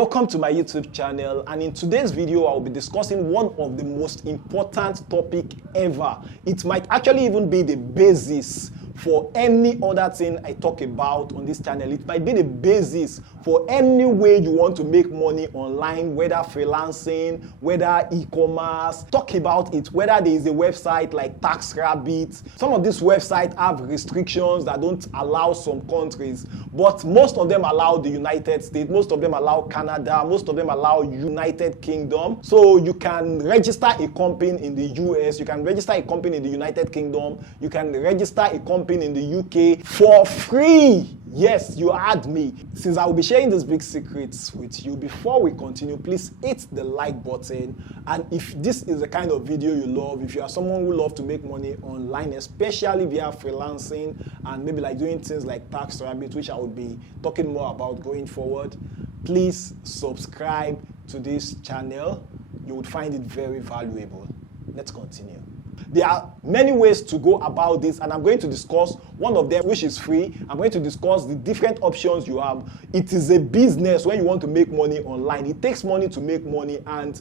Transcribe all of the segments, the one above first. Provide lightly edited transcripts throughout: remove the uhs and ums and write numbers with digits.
Welcome to my YouTube channel, and in today's video I will be discussing one of the most important topic ever. It might actually even be the basis for any other thing I talk about on this channel. It might be the basis for any way you want to make money online, whether freelancing, whether e-commerce. Talk about it, whether there is a website like TaxRabbit. Some of these websites have restrictions that don't allow some countries, but most of them allow the United States, most of them allow Canada, most of them allow United Kingdom. So you can register a company in the US, you can register a company in the United Kingdom, you can register a company in the UK for free. Yes, you heard me. Since I will be sharing these big secrets with you, before we continue, please hit the like button. And if this is the kind of video you love, if you are someone who loves to make money online, especially via freelancing and maybe like doing things like TaxRabbit, which I will be talking more about going forward, please subscribe to this channel. You would find it very valuable. Let's continue. There are many ways to go about this, and I'm going to discuss one of them, which is free. I'm going to discuss the different options you have. It is a business when you want to make money online. It takes money to make money, and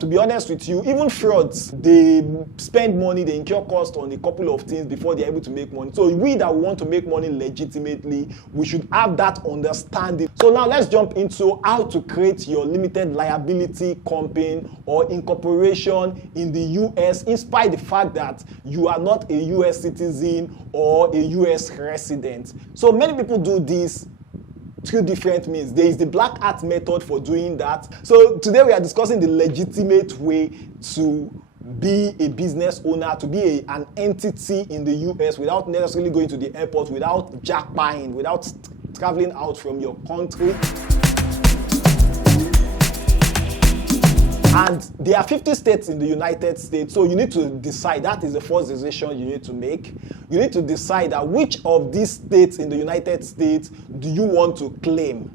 to be honest with you, even frauds, they spend money, they incur cost on a couple of things before they're able to make money. So we that want to make money legitimately, we should have that understanding. So now let's jump into how to create your limited liability company or incorporation in the US, in spite of the fact that you are not a US citizen or a US resident. So many people do this through different means. There is the black hat method for doing that. So today we are discussing the legitimate way to be a business owner, to be an entity in the US without necessarily going to the airport, without jackpying, without traveling out from your country. And there are 50 states in the United States, so you need to decide. That is the first decision you need to make. You need to decide that which of these states in the United States do you want to claim.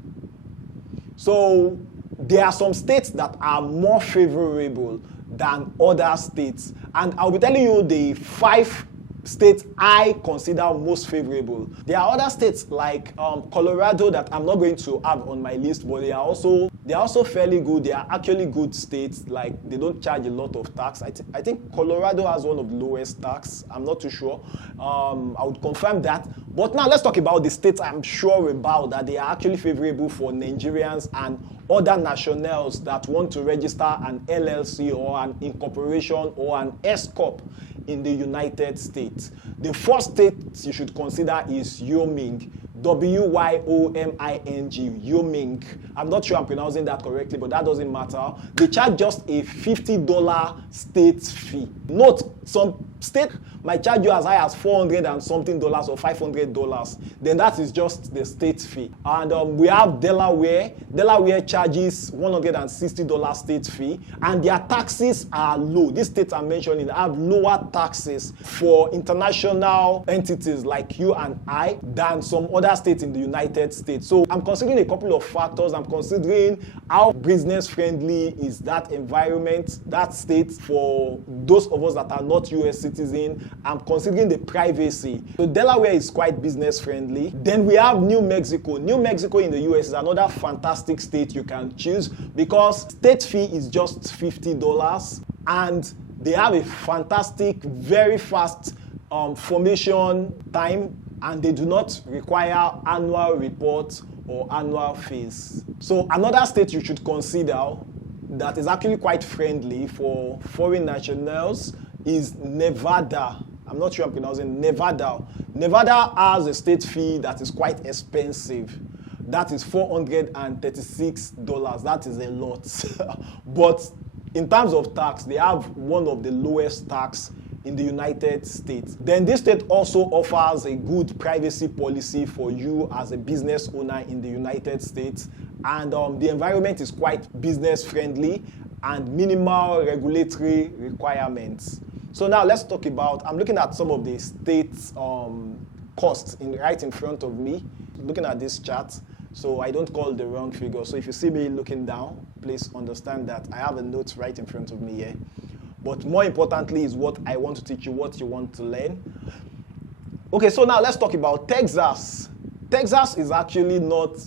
So there are some states that are more favorable than other states, and I'll be telling you the 5 states I consider most favorable. There are other states like Colorado that I'm not going to have on my list, but they are also fairly good. They are actually good states. Like, they don't charge a lot of tax. I think Colorado has one of the lowest tax. I'm not too sure. I would confirm that. But now let's talk about the states I'm sure about that they are actually favorable for Nigerians and other nationals that want to register an LLC or an incorporation or an S-corp in the United States. The first state you should consider is Wyoming. W-Y-O-M-I-N-G, Wyoming. I'm not sure I'm pronouncing that correctly, but that doesn't matter. They charge just a $50 state fee. Note, some state might charge you as high as $400 and something dollars or $500. Then that is just the state fee. And we have Delaware. Delaware charges $160 state fee, and their taxes are low. These states I'm mentioning have lower taxes for international entities like you and I than some other states in the United States. So I'm considering a couple of factors. I'm considering how business friendly is that environment, that state, for those of us that are not US citizens. I'm considering the privacy. So Delaware is quite business friendly. Then we have New Mexico. New Mexico in the US is another fantastic state you can choose because state fee is just $50, and they have a fantastic, very fast formation time, and they do not require annual reports or annual fees. So another state you should consider that is actually quite friendly for foreign nationals is Nevada. I'm not sure I'm pronouncing Nevada. Nevada has a state fee that is quite expensive. That is $436. That is a lot. But in terms of tax, they have one of the lowest tax in the United States. Then this state also offers a good privacy policy for you as a business owner in the United States. And the environment is quite business friendly and minimal regulatory requirements. So now let's talk about, I'm looking at some of the states' costs right in front of me, looking at this chart, so I don't call the wrong figure. So if you see me looking down, please understand that I have a note right in front of me here. But more importantly is what I want to teach you, what you want to learn. Okay, so now let's talk about Texas. Texas is actually not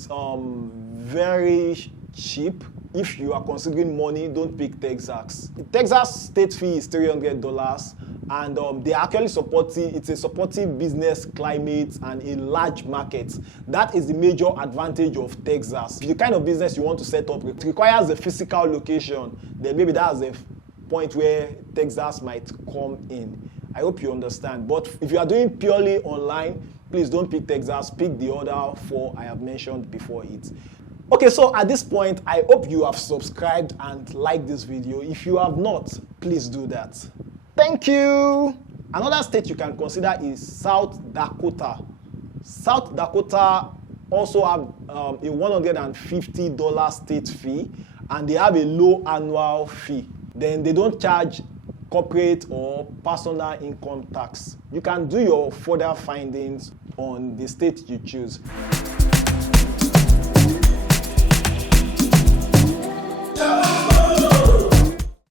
very cheap. If you are considering money, don't pick Texas. The Texas state fee is $300, and they are actually supporting, it's a supportive business climate and a large market. That is the major advantage of Texas. If the kind of business you want to set up, it requires a physical location, then maybe that's a point where Texas might come in. I hope you understand. But if you are doing purely online, please don't pick Texas, pick the other four I have mentioned before it. Okay, so at this point, I hope you have subscribed and liked this video. If you have not, please do that. Thank you. Another state you can consider is South Dakota. South Dakota also have a $150 state fee, and they have a low annual fee. Then they don't charge corporate or personal income tax. You can do your further findings on the state you choose.